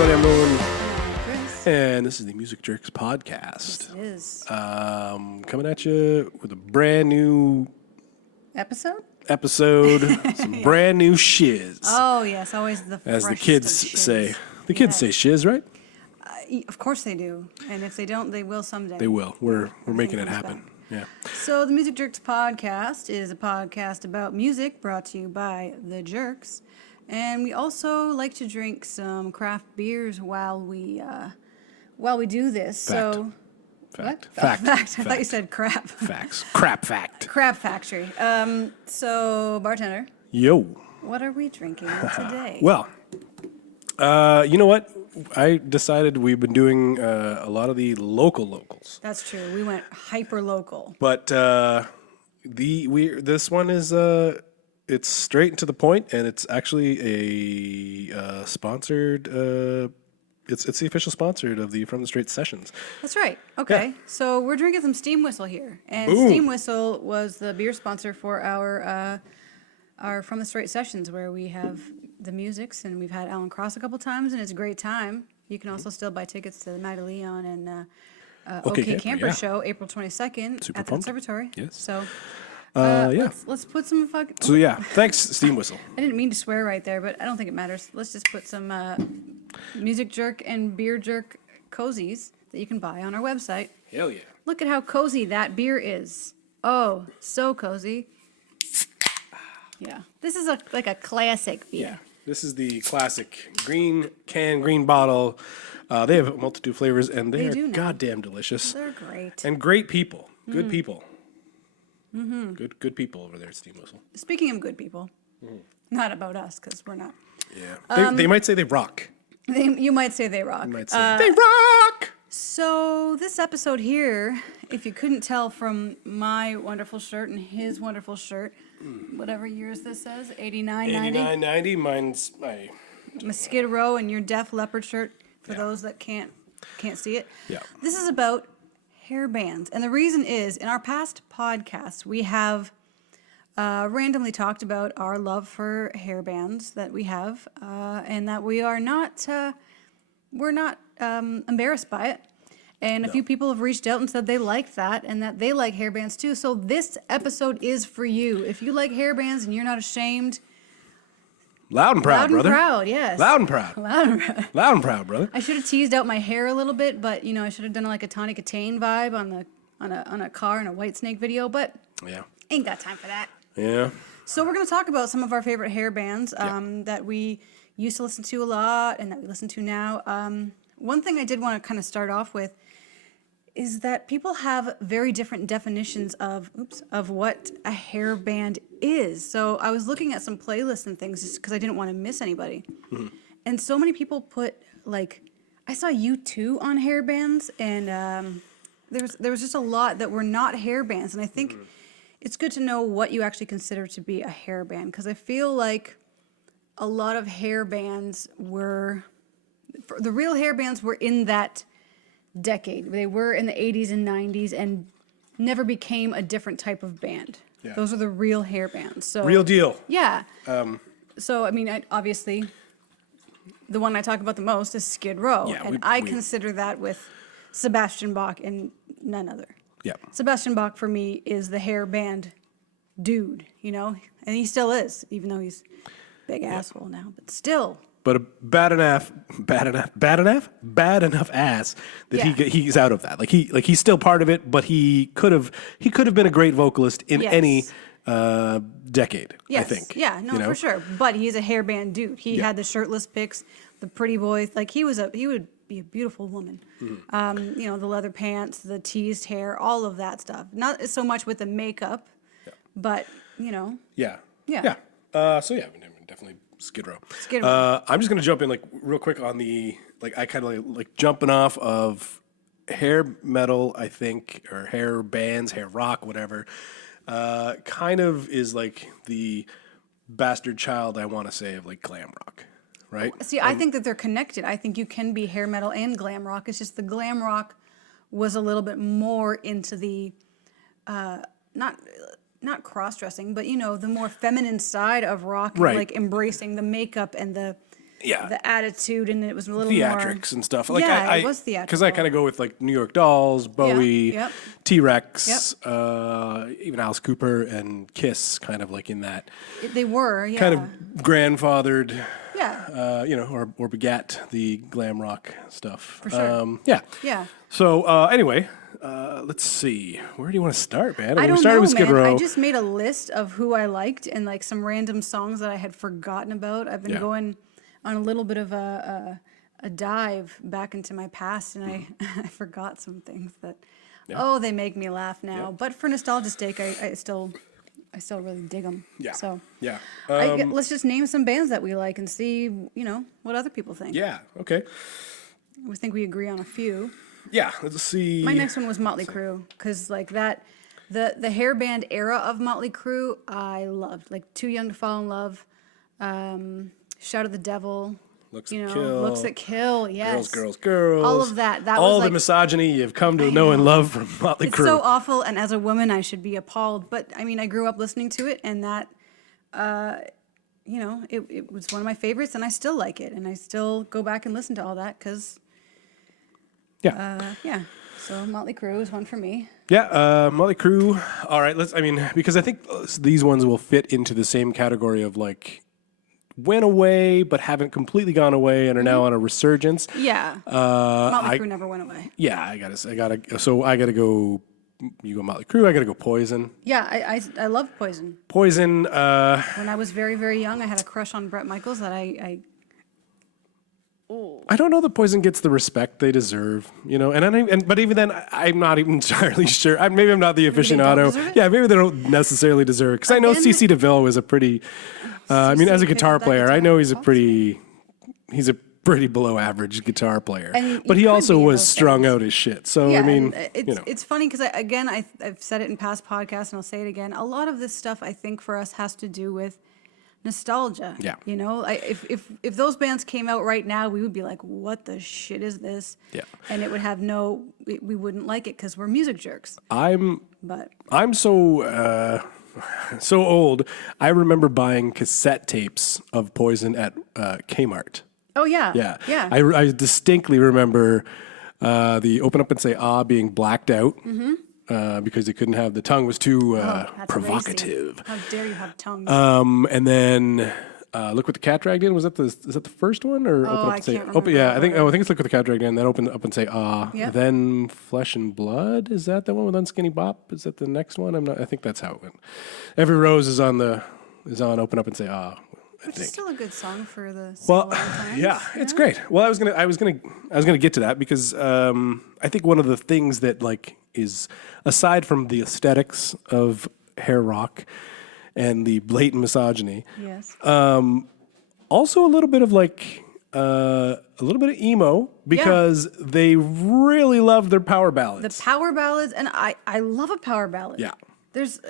everybody. I'm Nolan, Chris. and this is the Music Jerks podcast. This is Coming at you with a brand new episode. Some brand new shiz. Oh yes, always the as the freshest kids of shiz. say. The kids say shiz, right? Of course they do, and if they don't, they will someday. They will. We're making it comes happen. back. Yeah. So the Music Jerks podcast is a podcast about music brought to you by the Jerks, and we also like to drink some craft beers while we do this. Fact. So. Fact. What? Fact. Fact. I thought you said crap. Facts. Crap fact. Crab Factory. So, bartender, Yo. what are we drinking today? Well, you know what? I decided we've been doing a lot of the locals. That's true. We went hyper local. But this one is it's straight and to the point, and it's actually a sponsored. It's the official sponsor of the From the Strait Sessions. That's right. Okay. Yeah. So we're drinking some Steamwhistle here, and Boom. Steamwhistle was the beer sponsor for our From the Strait Sessions, where we have the musics, and we've had Alan Cross a couple times, and it's a great time. You can also still buy tickets to the Maddie Leon and OK Camper yeah. show, April 22nd Super at the pumped. Conservatory. Yes. So Yeah. let's put some fucking. So yeah, thanks Steamwhistle. I didn't mean to swear right there, but I don't think it matters. Let's just put some Music Jerk and Beer Jerk cozies that you can buy on our website. Hell yeah. Look at how cozy that beer is. Oh, so cozy. Yeah. This is like a classic beer. Yeah. This is the classic green can, green bottle. They have a multitude of flavors, and they are do now. goddamn delicious. They're great. And great people. Good people. Mm-hmm. Good people over there at Steamwhistle. Speaking of good people, not about us, because we're not. Yeah. They might say they rock. You might say they rock. You might say they rock! So this episode here, if you couldn't tell from my wonderful shirt and his wonderful shirt, whatever years this says, 89, 90. 89.90. Mine's my... My Skid Row and your Def Leppard shirt for those that can't see it. Yeah. This is about hair bands. And the reason is, in our past podcasts, we have randomly talked about our love for hair bands that we have, and that we're not embarrassed by it. And a few people have reached out and said they liked that and that they like hair bands too. So this episode is for you. If you like hair bands and you're not ashamed, Loud and proud, brother. Loud and proud, yes. Loud and proud. Loud and proud. Loud and proud, brother. I should have teased out my hair a little bit, but I should have done like a Tawny Katane vibe on a car in a White Snake video, but Yeah. ain't got time for that. Yeah. So we're gonna talk about some of our favorite hair bands that we used to listen to a lot and that we listen to now. One thing I did want to kind of start off with is that people have very different definitions of what a hair band is. So I was looking at some playlists and things just because I didn't want to miss anybody. Mm-hmm. And so many people put, like, I saw U2 on hair bands, and there was just a lot that were not hair bands. And I think it's good to know what you actually consider to be a hair band, because I feel like a lot of hair bands the real hair bands were in that decade. They were in the 80s and 90s and never became a different type of band. Yeah. Those are the real hair bands. So Real deal. Yeah. So, I mean, obviously, the one I talk about the most is Skid Row. Yeah, and I consider that with Sebastian Bach and none other. Yeah. Sebastian Bach, for me, is the hair band dude, and he still is, even though he's a big asshole now, but still. But a bad enough ass that he's out of that. Like he's still part of it, but he could have been a great vocalist in any decade. Yes. I think. Yeah, no, for sure. But he's a hairband dude. He had the shirtless pics, the pretty boys. Like he would be a beautiful woman. Mm-hmm. The leather pants, the teased hair, all of that stuff. Not so much with the makeup, but Yeah. Yeah. Yeah. Definitely Skid Row. Skid Row. I'm just gonna jump in like real quick on the I kind of like jumping off of hair metal, I think, or hair bands, hair rock, whatever. Kind of is like the bastard child, I want to say, of like glam rock, right? See, I think that they're connected. I think you can be hair metal and glam rock. It's just the glam rock was a little bit more into the not cross-dressing, but the more feminine side of rock, and Right. like embracing the makeup and Yeah. the attitude, and it was a little Theatrics more, and stuff. Like yeah, I it was because I theatrical. kind of go with like New York Dolls, Bowie, yep. T-Rex, even Alice Cooper and Kiss, kind of like in that They were, yeah. kind of grandfathered, Yeah. or begat the glam rock stuff. For sure. Yeah. Yeah. So anyway, let's see. Where do you want to start, man? I We don't started know, with Skid man. Row. I just made a list of who I liked and like some random songs that I had forgotten about. I've been Yeah. going on a little bit of a dive back into my past, and I forgot some things that, they make me laugh now. Yeah. But for nostalgia's sake, I still really dig them. Yeah. So Yeah. let's just name some bands that we like and see, what other people think. Yeah. Okay. We think we agree on a few. Yeah. Let's see. My next one was Motley Crue, because like that, the hair band era of Motley Crue, I loved. Like Too Young to Fall in Love, Shout of the Devil, Looks That Kill. Looks That Kill, yes. Girls. All of that. That all was the like, misogyny you've come to know and love from Motley it's Crue. so awful, and as a woman, I should be appalled. But I mean, I grew up listening to it, and that, it was one of my favorites, and I still like it, and I still go back and listen to all that because, yeah. yeah. So Motley Crue is one for me. Yeah, Motley Crue. All right, because I think these ones will fit into the same category of like went away but haven't completely gone away and are now on a resurgence. Yeah. Motley Crue never went away. Yeah, I gotta go. You go Motley Crue. I gotta go Poison. Yeah, I love Poison. Poison. When I was very, very young, I had a crush on Bret Michaels that I I don't know that Poison gets the respect they deserve, but even then, I'm not even entirely sure. Maybe I'm not the don't aficionado. deserve it? Yeah, maybe they don't necessarily deserve it. Because I know Again- CeCe DeVille was a pretty. As a guitar that player, I guitar know he's a awesome. pretty below average guitar player. And But you he could also be was those strung things. out as shit. So yeah, I mean, and it's funny because I've said it in past podcasts and I'll say it again. A lot of this stuff I think for us has to do with nostalgia. Yeah. If those bands came out right now, we would be like, what the shit is this? Yeah. And it would have we wouldn't like it because we're music jerks. I'm But so old. I remember buying cassette tapes of Poison at Kmart. oh yeah, Yeah. yeah. I distinctly remember the Open Up and Say Ah being blacked out because they couldn't have, the tongue was too That's provocative. racy. How dare you have tongues? And then Look What the Cat Dragged In. Is that the first one? Or Open Up I and Say can't remember yeah, the I think it's Look What the Cat Dragged In, then Open Up and Say Ah. Yep. Then Flesh and Blood. Is that the one with Unskinny Bop? Is that the next one? I think that's how it went. Every Rose is on Open Up and Say Ah. Which is still a good song for the Well, similar times, yeah, it's great. Well, I was gonna get to that because I think one of the things that like is, aside from the aesthetics of hair rock and the blatant misogyny, Yes. also a little bit of like a little bit of emo because they really loved their power ballads. The power ballads, and I love a power ballad. Yeah.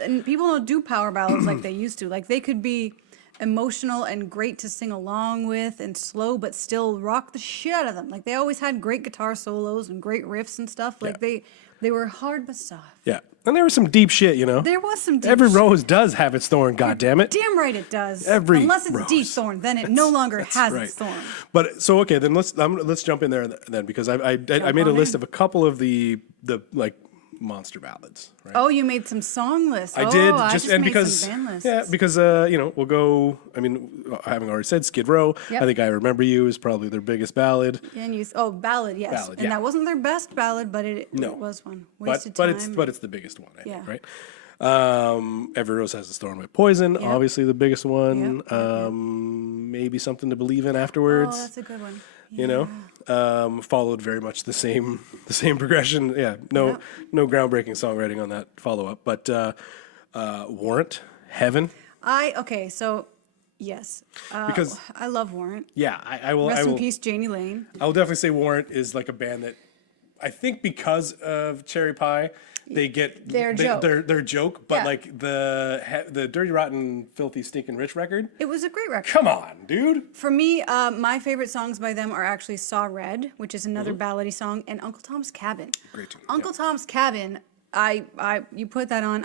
And people don't do power ballads like they used to. Like they could be emotional and great to sing along with and slow, but still rock the shit out of them. Like they always had great guitar solos and great riffs and stuff. Like they were hard but soft. Yeah, and there was some deep shit, There was some deep Every shit. rose does have its thorn. God damn it. Damn right it does. Every Unless it's rose. deep thorn, then it no longer has right. its thorn. But so okay, then let's jump in there then because I made a on list in. of a couple of the like monster ballads. Right? Oh, you made some song lists. I did I just made because some band lists. because we'll go. I mean, having already said Skid Row, Yep. I think I Remember You is probably their biggest ballad. And ballad, yes. Ballad, and yeah. that wasn't their best ballad, but it was one. Wasted but time. it's the biggest one, I think, Yeah. right? Every Rose Has a Thorn by Poison, Yep. obviously the biggest one. Yep. Maybe Something to Believe in afterwards. Oh, that's a good one. Followed very much the same progression. Yeah, no groundbreaking songwriting on that follow up, but Warrant, Heaven. So yes, Because- I love Warrant. Yeah, I will. Rest I will. in peace, Janie Lane. I will definitely say Warrant is like a band that I think because of Cherry Pie, they get Their joke. their joke, but Yeah. like the Dirty Rotten Filthy Stinking Rich record. It was a great record. Come on, dude. For me, my favorite songs by them are actually Saw Red, which is another Mm-hmm. ballady song, and Uncle Tom's Cabin. Great tune, Uncle Tom's Cabin, you put that on,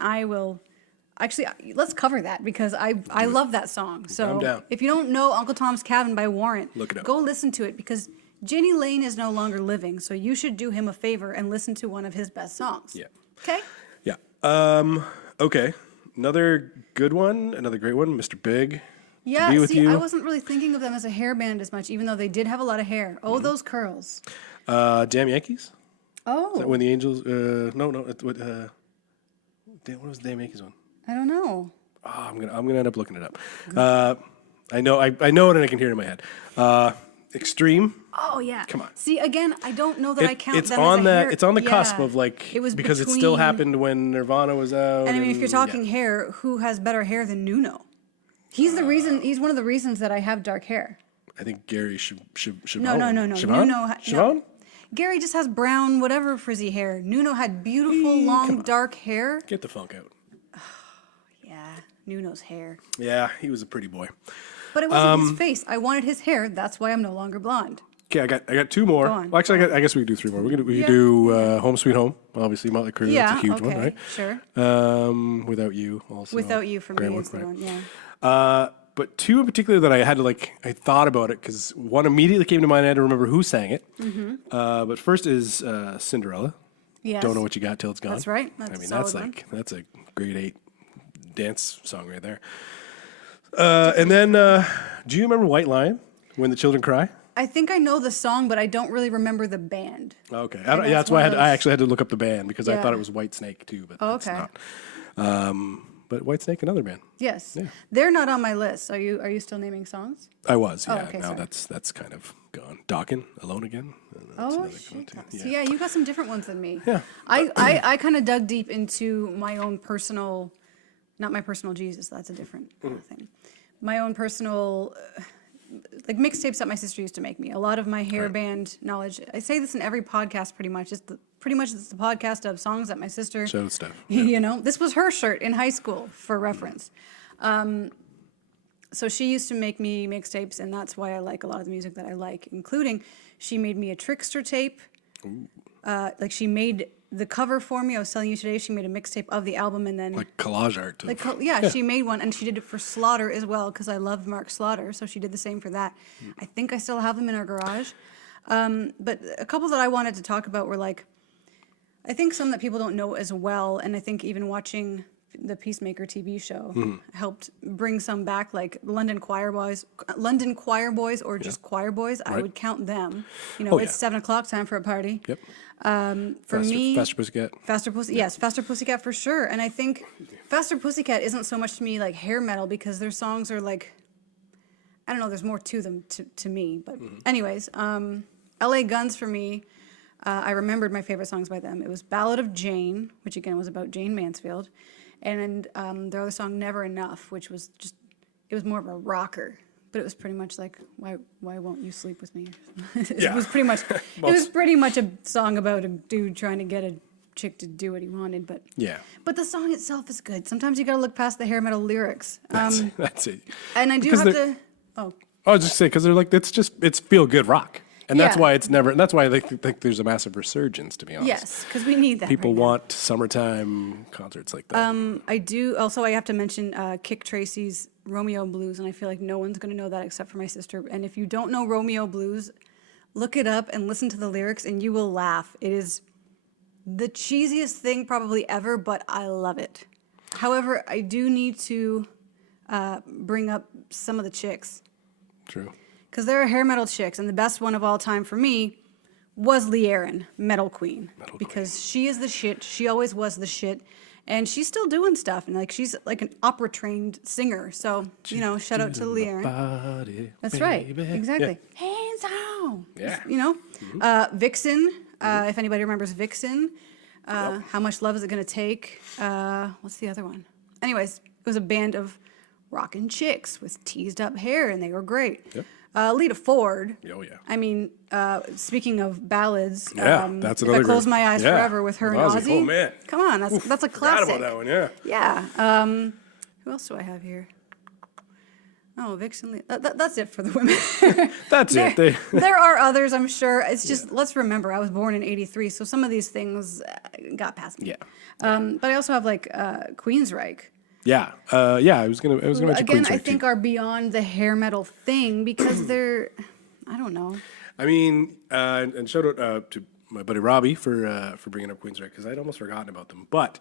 Actually, let's cover that because I love that song. So I'm down. if you don't know Uncle Tom's Cabin by Warrant, Look it up. go listen to it because Jenny Lane is no longer living. So you should do him a favor and listen to one of his best songs. Yeah. Okay? Yeah. Okay. Another good one, another great one, Mr. Big. Yeah, Be With see, You. I wasn't really thinking of them as a hair band as much, even though they did have a lot of hair. Oh, those curls. Damn Yankees. Oh, Is that when the Angels? No. What was the Damn Yankees one? I don't know. Oh, I'm gonna end up looking it up. I know it and I can hear it in my head. Extreme. Oh yeah. Come on. See, again, I don't know that I count It's them on as a that. hair. It's on the cusp Yeah. of like It was because it still between- happened when Nirvana was out. And I mean, if you're yeah. talking hair, who has better hair than Nuno? He's the reason. He's one of the reasons that I have dark hair. I think Gary Siobhan. No. Siobhan? Nuno. Siobhan? No. Gary just has brown, whatever frizzy hair. Nuno had beautiful, long, dark hair. Get the funk out. Yeah, Nuno's hair. Yeah, he was a pretty boy. But it wasn't his face. I wanted his hair. That's why I'm no longer blonde. Okay, I got two more. Go on. Well, actually, I guess we could do three more. We could Yeah. do Home Sweet Home. Obviously, Motley Crue. Yeah, That's a huge one, okay, right? sure. Without You also. Without You for me Great is the right. one, yeah. But two in particular that I had to I thought about it because one immediately came to mind. I had to remember who sang it. Mm-hmm. But first is Cinderella. Yes. Don't Know What You Got Till It's Gone. That's right. That's I a mean, solid that's a grade 8 dance song right there. And then, do you remember White Lion? When the Children Cry? I think I know the song, but I don't really remember the band. Okay, that's that's why one of I those- actually had to look up the band because I Yeah. thought it was White Snake too, but Oh, it's okay. not. But White Snake, another band. Yes. Yeah. They're not on my list. Are you still naming songs? I was, yeah. okay, now sorry. that's kind of gone. Dawkin, Alone Again. That's Oh, another good one, shit. too. So, yeah, you got some different ones than me. Yeah. I kind of dug deep into my own personal, not my personal Jesus, that's a different thing. My own personal, like mixtapes that my sister used to make me. A lot of my hair band knowledge. I say this in every podcast pretty much. It's the podcast of songs that my sister, Show stuff. you know, this was her shirt in high school for reference. So she used to make me mixtapes, and that's why I like a lot of the music that I like, including she made me a Trickster tape. Like she made the cover for me. I was telling you today, she made a mixtape of the album, and then Like collage art. yeah, she made one, and she did it for Slaughter as well because I love Mark Slaughter, so she did the same for that. I think I still have them in our garage. But a couple that I wanted to talk about were like, I think some that people don't know as well, and I think even watching the Peacemaker TV show helped bring some back, like London Choir Boys, or just Choir Boys. I Right. would count them. You know, Oh, it's yeah. 7 o'clock, time for a party. Yep. For me, Faster Pussycat. Yes, Faster Pussycat for sure. And I think Faster Pussycat isn't so much to me like hair metal because their songs are like, I don't know, there's more to them to me. But anyways, LA Guns for me, I remembered my favorite songs by them. It was Ballad of Jane, which again was about Jane Mansfield. And their other song, Never Enough, which was just, it was more of a rocker. But it was pretty much like, why won't you sleep with me? It Yeah. was pretty much, it was pretty much a song about a dude trying to get a chick to do what he wanted. But Yeah. but the song itself is good. Sometimes you gotta look past the hair metal lyrics. That's it. And I do Because have they're- to. Oh, I was just saying because they're like it's feel good rock, and that's Yeah. why it's never. And that's why I think there's a massive resurgence. To be honest, yes, because we need that. people right now. want summertime concerts like that. I do. Also, I have to mention Kick Tracy's Romeo Blues, and I feel like no one's going to know that except for my sister. And if you don't know Romeo Blues, look it up and listen to the lyrics, and you will laugh. It is the cheesiest thing probably ever, but I love it. However, I do need to bring up some of the chicks. True. Because there are hair metal chicks, and the best one of all time for me was Lee Aaron, Metal Queen. Because she is the shit. She always was the shit. And she's still doing stuff. And like she's like an opera trained singer. So, you know, shout out to Lee Aaron. Body, That's right. baby. Exactly. Hands down. Yeah. You know? Vixen, if anybody remembers Vixen. How Much Love Is It Gonna Take? What's the other one? Anyways, it was a band of rockin' chicks with teased up hair, and they were great. Yep. Lita Ford. Oh, yeah. I mean, speaking of ballads, Yeah, that's another If I Close great- My Eyes yeah. Forever with her and Ozzy. Ozzy. Oh, man. Come on, that's a Forgot classic. about that one. Yeah. Yeah. Who else do I have here? Oh, Vixen. That's it for the women. That's it. They, There are others, I'm sure. It's just, let's remember, I was born in 83, so some of these things got past me. yeah. But I also have, like, Queensryche. Yeah. I was gonna mention Again, Queensryche I think too. are beyond the hair metal thing because they're, I don't know. I mean, and shout out to my buddy Robbie for bringing up Queensryche because I'd almost forgotten about them. But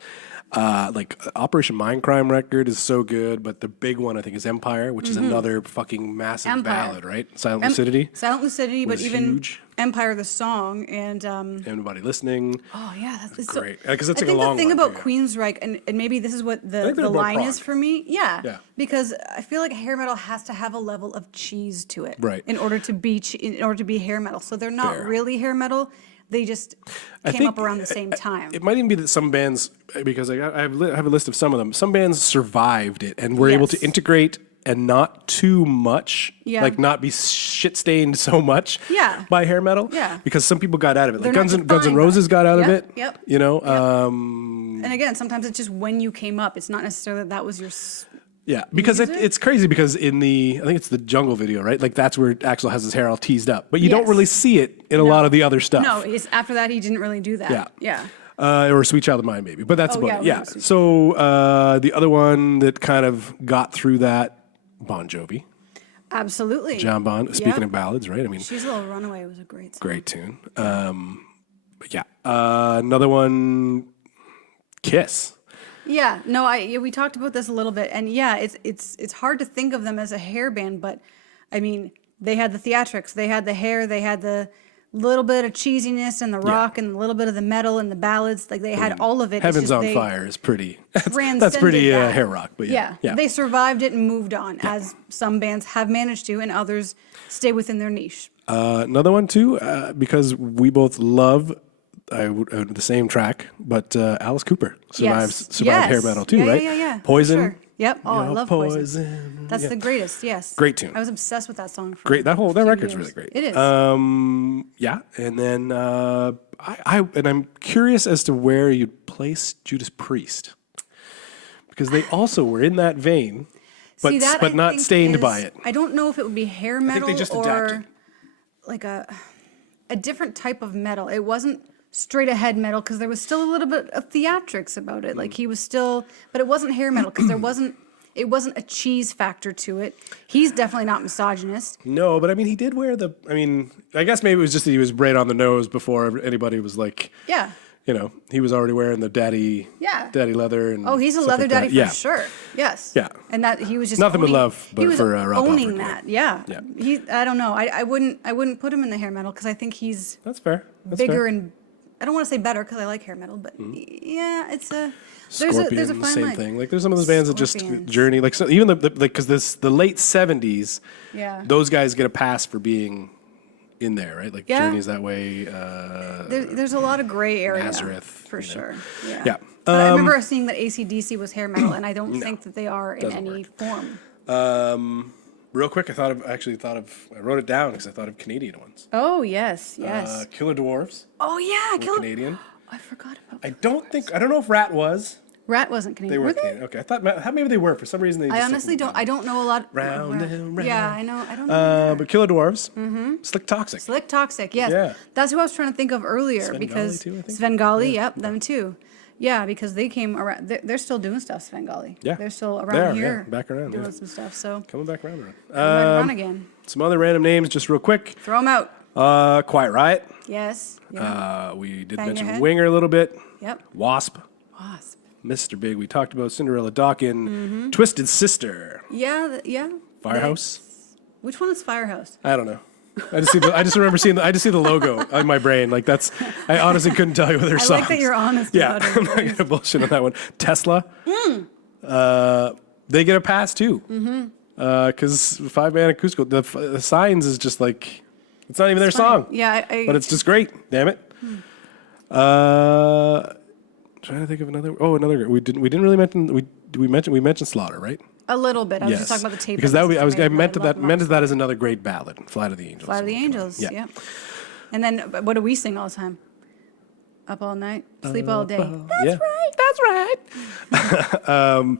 like Operation Mindcrime record is so good, but the big one I think is Empire, which is another fucking massive Empire. ballad, right? Silent Lucidity. Silent Lucidity, but was even huge. Empire the song and Everybody listening. oh yeah, that's Great. Because it's I like a think long the thing one, about yeah. Queensryche, and maybe this is what think the they're about line prog. is for me. Yeah. Yeah. Because I feel like hair metal has to have a level of cheese to it, Right. in order to be hair metal. So they're not Fair. really hair metal. They just I came think up around the same time. It might even be that some bands, because I have a list of some of them. Some bands survived it and were able to Yes. integrate and not too much, Yeah. like not be shit stained so much Yeah. by hair metal. Yeah. Because some people got out of it. Like They're not Guns N' defined by Roses it. got out of Yep, it. yep, You know. And again, sometimes it's just when you came up. It's not necessarily that was your. Yeah, because Music? it's crazy because in I think it's the Jungle video, right? Like that's where Axl has his hair all teased up, but you don't Yes. really see it in a lot of the other stuff. No, after that he didn't really do that. Yeah. Yeah. Or Sweet Child of Mine, maybe. But that's Oh, about yeah, it. we Yeah. know Sweet So the other one that kind of got through that, Bon Jovi, Absolutely. John Bon. Speaking Yeah. of ballads, right? I mean, She's a Little Runaway was a great song. great tune. But yeah, another one, Kiss. Yeah, no, we talked about this a little bit, and yeah, it's hard to think of them as a hair band, but I mean, they had the theatrics, they had the hair, they had the little bit of cheesiness and the rock and a little bit of the metal and the ballads, like they had all of it. It's Heaven's just on they Fire is pretty. That's transcended pretty that. hair rock, but yeah. They survived it and moved on, as some bands have managed to, and others stay within their niche. Another one too, because we both love the same track, but Alice Cooper survived hair metal too, right? Yeah. Poison. Sure. Yep. Oh, I love Poison. Poison. That's the greatest. Yes. Great tune. I was obsessed with that song. For Great. That a few record's years. really great. It is. Yeah, and then I'm curious as to where you'd place Judas Priest, because they also were in that vein, but See, that, I not think, stained is- by it. I don't know if it would be hair I metal think they just or adapted. like a different type of metal. It wasn't straight ahead metal because there was still a little bit of theatrics about it. Like he was still, but it wasn't hair metal because it wasn't a cheese factor to it. He's definitely not misogynist. No, but I mean, he did wear the. I mean, I guess maybe it was just that he was right on the nose before anybody was like, Yeah. you know, he was already wearing the daddy leather. And Oh, he's a stuff leather like daddy that. for sure. Yes. Yeah. And that he was just Nothing but owning- love, but he was for, Rob owning Halford, that. Yeah. Yeah. I don't know. I wouldn't put him in the hair metal because I think he's That's fair. That's bigger fair. and I don't want to say better because I like hair metal, but yeah, it's a Scorpion, there's a fine same line. thing. Like there's some of those bands that just Scorpions. journey, like so, even because the late '70s, Yeah. those guys get a pass for being in there, right? Like Yeah. Journey's that way. There's a lot of gray area Nazareth, for you know. sure. Yeah. Yeah. But I remember seeing that AC/DC was hair metal, and I don't think that they are in doesn't any form. Real quick, I wrote it down because I thought of Canadian ones. Oh yes, yes. Killer Dwarfs, Oh yeah, were Killer. Canadian. I forgot about. I don't know if Rat was. Rat wasn't Canadian. They were Were Canadian. Okay, I thought maybe they were. For some reason, they. I just honestly don't. I don't know a lot. Round and round. Yeah, I know. I don't know. But Killer Dwarfs, Slick Toxic. Slick Toxic, yes. Yeah. That's who I was trying to think of earlier Svengali because too, I think. Svengali, yep, them too. Yeah, because they came around. They're still doing stuff, Svengali. Yeah. They're still They around are, here. yeah, back around, doing yeah. some stuff. So Coming back around. run again. Some other random names, just real quick. Throw them out. Quiet Riot. Yes. Yeah. We did Bang your mention head. Winger a little bit. Yep. Wasp. Wasp. Mr. Big. We talked about Cinderella Dawkins. Twisted Sister. Yeah. Yeah. Firehouse. Which one is Firehouse? I don't know. I just remember seeing I just see the logo in my brain. Like that's. I honestly couldn't tell you what their I songs. like that you're honest Yeah, about I'm it. not gonna bullshit on that one. Tesla. They get a pass too. Because 5-man acoustical. The Signs is just like. It's not even their song. Yeah. But it's just great. Damn it. Trying to think of another. Oh, another. We didn't really mention. We mentioned Slaughter, right? a little bit. I was Yes. just talking about the tape. Because that would be. I made meant by Love that as another great ballad. Fly to the Angels. Fly to the Angels. Yeah. Yeah. And then what do we sing all the time? Up all night, sleep all day. That's right. That's right.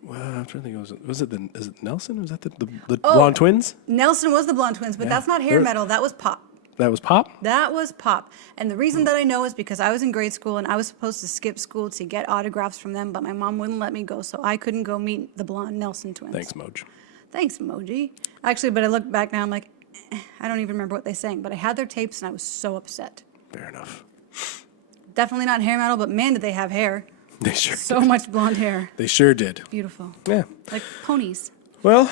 Well, I'm trying to think. Is it Nelson? Was that the Blonde Twins? Nelson was the Blonde Twins, but that's not hair They're- metal. That was pop. That was Pop? That was Pop. And the reason that I know is because I was in grade school and I was supposed to skip school to get autographs from them, but my mom wouldn't let me go, so I couldn't go meet the blonde Nelson twins. Thanks, Moj. Thanks, Moji. Actually, but I look back now, I'm like, I don't even remember what they sang, but I had their tapes and I was so upset. Fair enough. Definitely not hair metal, but man, did they have hair. They sure So did. much blonde hair. They sure did. Beautiful. Yeah. Like ponies. Well,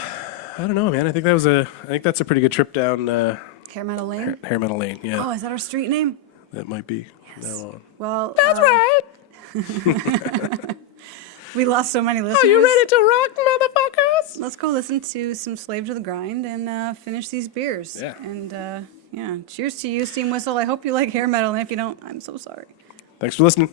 I don't know, man. I think that's a pretty good trip down Hair metal lane. Hair Metal Lane. Yeah. Oh, is that our street name? That might be. Yes. Now on. Well, That's right. we lost so many listeners. Are you ready to rock, motherfuckers? Let's go listen to some Slave to the Grind and finish these beers. Yeah. And yeah, cheers to you, Steamwhistle. I hope you like hair metal, and if you don't, I'm so sorry. Thanks for listening.